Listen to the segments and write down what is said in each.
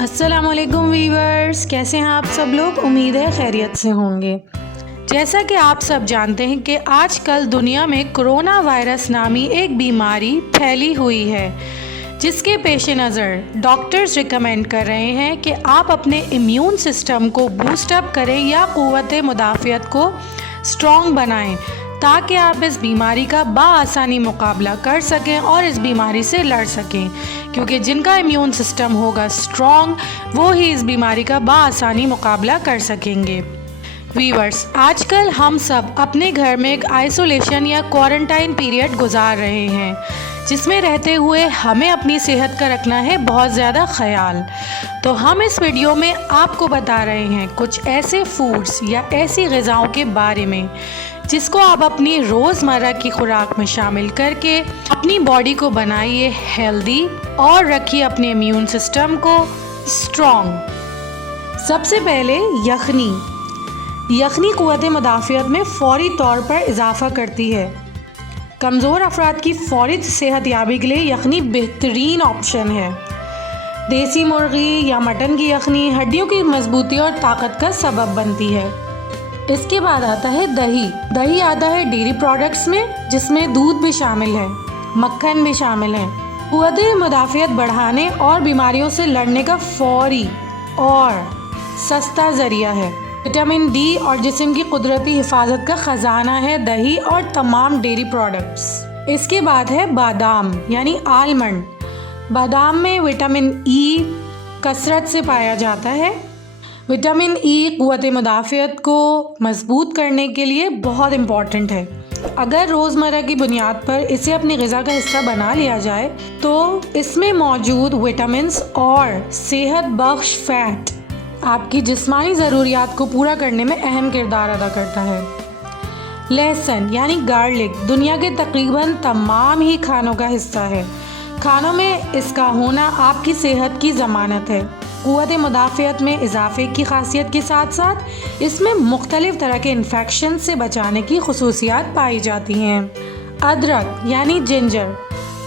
अस्सलामुअलैकुम वीवर्स, कैसे हैं आप सब लोग। उम्मीद है खैरियत से होंगे। जैसा कि आप सब जानते हैं कि आजकल दुनिया में कोरोना वायरस नामी एक बीमारी फैली हुई है, जिसके पेश नज़र डॉक्टर्स रिकमेंड कर रहे हैं कि आप अपने इम्यून सिस्टम को बूस्ट अप करें या क़ुव्वत मुदाफ़ियत को स्ट्रॉन्ग बनाएं, ताकि आप इस बीमारी का बाआसानी मुकाबला कर सकें और इस बीमारी से लड़ सकें, क्योंकि जिनका इम्यून सिस्टम होगा स्ट्रॉन्ग वो ही इस बीमारी का बाआसानी मुकाबला कर सकेंगे। वीवर्स, आजकल हम सब अपने घर में एक आइसोलेशन या क्वारंटाइन पीरियड गुजार रहे हैं, जिसमें रहते हुए हमें अपनी सेहत का रखना है बहुत ज़्यादा ख्याल। तो हम इस वीडियो में आपको बता रहे हैं कुछ ऐसे फूड्स या ऐसी ग़िज़ाओं के बारे में जिसको आप अपनी रोज़मर्रा की खुराक में शामिल करके अपनी बॉडी को बनाइए हेल्दी और रखिए अपने इम्यून सिस्टम को स्ट्रॉन्ग। सबसे पहले यखनी क़ुव्वत मुदाफ़ियत में फ़ौरी तौर पर इजाफ़ा करती है। कमज़ोर अफराद की फ़ौरी सेहत याबी के लिए यखनी बेहतरीन ऑप्शन है। देसी मुर्गी या मटन की यखनी हड्डियों की मजबूती और ताकत का सबब बनती है। इसके बाद आता है दही आता है डेयरी प्रोडक्ट्स में, जिसमें दूध भी शामिल है, मक्खन भी शामिल है। क़ुव्वत मुदाफ़ियत बढ़ाने और बीमारियों से लड़ने का फ़ौरी और सस्ता ज़रिया है। विटामिन डी और जिस्म की कुदरती हिफाजत का ख़जाना है दही और तमाम डेयरी प्रोडक्ट्स। इसके बाद है बादाम यानी आलमंड। बादाम में विटामिन ई कसरत से पाया जाता है। विटामिन ई क़ुव्वत मुदाफ़ियत को मजबूत करने के लिए बहुत इम्पॉर्टेंट है। अगर रोज़मर्रा की बुनियाद पर इसे अपनी ग़िज़ा का हिस्सा बना लिया जाए तो इसमें मौजूद विटामिन्स और सेहत बख्श फ़ैट आपकी जिस्मानी ज़रूरियात को पूरा करने में अहम किरदार अदा करता है। लहसुन यानी गार्लिक दुनिया के तकरीबन तमाम ही खानों का हिस्सा है। खानों में इसका होना आपकी सेहत की ज़मानत है। क़ुव्वत मुदाफ़ियत में इजाफ़े की खासियत के साथ साथ इसमें मुख्तलिफ़ तरह के इन्फेक्शन से बचाने की खुसूसियात पाई जाती हैं। अदरक यानी जिंजर।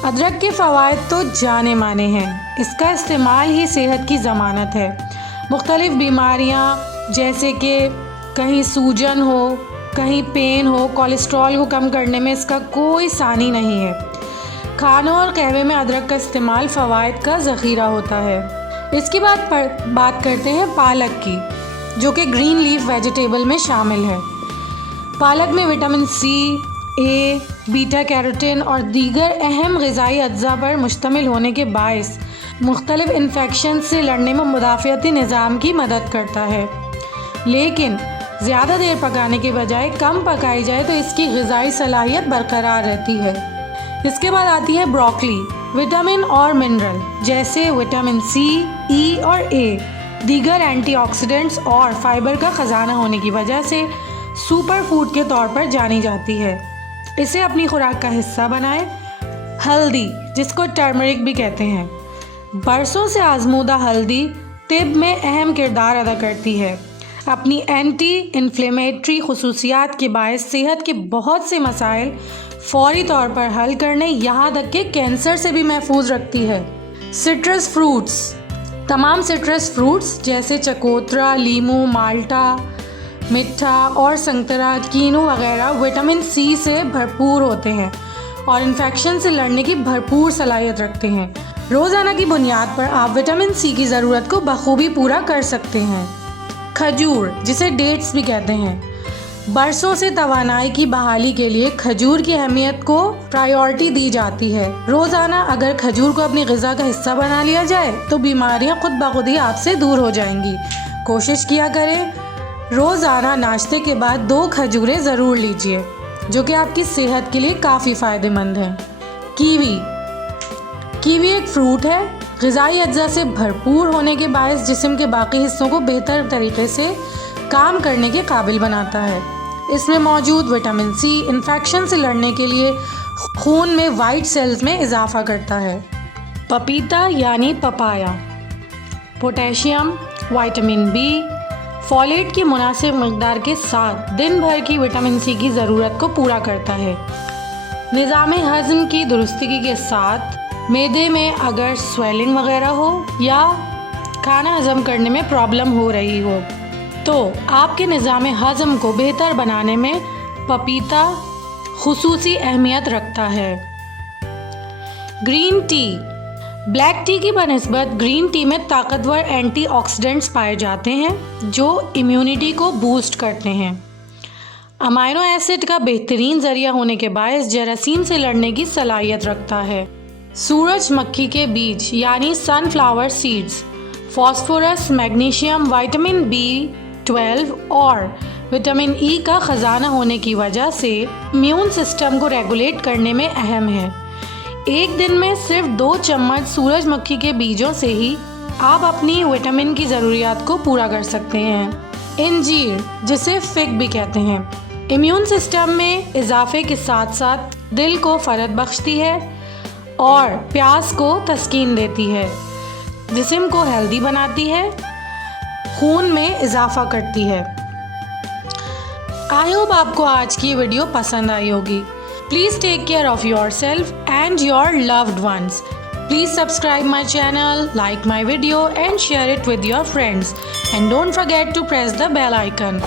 अदरक के फ़वाइद तो जाने माने हैं। इसका इस्तेमाल ही सेहत की ज़मानत है। मुख्तलिफ़ बीमारियाँ जैसे कि कहीं सूजन हो, कहीं पेन हो, कोलेस्ट्रॉल को कम करने में इसका कोई सानी नहीं है। खानों और कहवे में अदरक का इस्तेमाल फ़वाइद का ज़ख़ीरा होता है। इसके बाद बात करते हैं पालक की, जो कि ग्रीन लीफ वेजिटेबल में शामिल है। पालक में विटामिन सी, ए, बीटा कैरोटीन और दीगर अहम ग़िज़ाई अज्जा पर मुश्तमिल होने के बायस मुख्तलिफ़ इन्फेक्शन से लड़ने में मुदाफ़ियती निज़ाम की मदद करता है। लेकिन ज़्यादा देर पकाने के बजाय कम पकाई जाए तो इसकी ग़िज़ाई सलाहियत बरकरार रहती है। इसके बाद आती है ब्रोकली। विटामिन और मिनरल जैसे विटामिन सी, ई और ए, दीगर एंटीऑक्सीडेंट्स और फाइबर का ख़जाना होने की वजह से सुपर फूड के तौर पर जानी जाती है। इसे अपनी खुराक का हिस्सा बनाएं। हल्दी, जिसको टर्मरिक भी कहते हैं, बरसों से आजमूदा हल्दी तिब में अहम किरदार अदा करती है। अपनी एंटी इन्फ्लेमेटरी खुसूसियात के बायस सेहत के बहुत से मसाइल फ़ौरी तौर पर हल करने, यहाँ तक कि कैंसर से भी महफूज रखती है। Citrus fruits. तमाम सिट्रस फ्रूट्स जैसे चकोतरा, लीमू, माल्टा, मिठा और संतरा, कीनू वगैरह विटामिन सी से भरपूर होते हैं और इन्फेक्शन से लड़ने की भरपूर सलाहियत रखते हैं। रोज़ाना की बुनियाद पर आप विटामिन सी की ज़रूरत को बखूबी पूरा कर सकते हैं। खजूर, जिसे डेट्स भी कहते हैं, बरसों से तवानाई की बहाली के लिए खजूर की अहमियत को प्रायोरिटी दी जाती है। रोज़ाना अगर खजूर को अपनी ग़िज़ा का हिस्सा बना लिया जाए तो बीमारियां खुद ब खुद ही आपसे दूर हो जाएंगी। कोशिश किया करें रोज़ाना नाश्ते के बाद 2 खजूरें ज़रूर लीजिए, जो कि आपकी सेहत के लिए काफ़ी फ़ायदेमंद है। कीवी एक फ्रूट है। ग़िज़ाई अज्जा से भरपूर होने के बायस जिस्म के बाकी हिस्सों को बेहतर तरीके से काम करने के काबिल बनाता है। इसमें मौजूद विटामिन सी इन्फेक्शन से लड़ने के लिए खून में वाइट सेल्स में इजाफ़ा करता है। पपीता यानी papaya, potassium, vitamin B, folate की मुनासिब मकदार के साथ दिन भर की विटामिन सी की ज़रूरत को पूरा करता है। निज़ाम हज़म की दुरुस्तगी के साथ मैदे में अगर स्वेलिंग वगैरह हो या खाना हज़म करने में प्रॉब्लम हो रही हो, तो आपके निज़ाम हज़म को बेहतर बनाने में पपीता खुसूसी अहमियत रखता है। Green tea. ब्लैक टी की बनिस्बत ग्रीन टी में ताकतवर एंटीऑक्सीडेंट्स पाए जाते हैं जो इम्यूनिटी को बूस्ट करते हैं। अमाइनो एसिड का बेहतरीन ज़रिया होने के बायस जरासीम से लड़ने की सलाहियत रखता है। सूरजमुखी के बीज यानी sunflower seeds phosphorus, magnesium, vitamin B12 और विटामिन E का ख़जाना होने की वजह से इम्यून सिस्टम को रेगुलेट करने में अहम है। एक दिन में सिर्फ 2 चम्मच सूरजमुखी के बीजों से ही आप अपनी विटामिन की ज़रूरियात को पूरा कर सकते हैं। इंजीर, जिसे फिग भी कहते हैं, इम्यून सिस्टम में इजाफे के साथ साथ दिल को फ़रत बख्शती है और प्यास को तस्कीन देती है, जिस्म को हेल्दी बनाती है, खून में इजाफा करती है। आई होप आपको आज की वीडियो पसंद आई होगी। Please take care of yourself and your loved ones. Please subscribe my channel, like my video and share it with your friends. And don't forget to press the bell icon.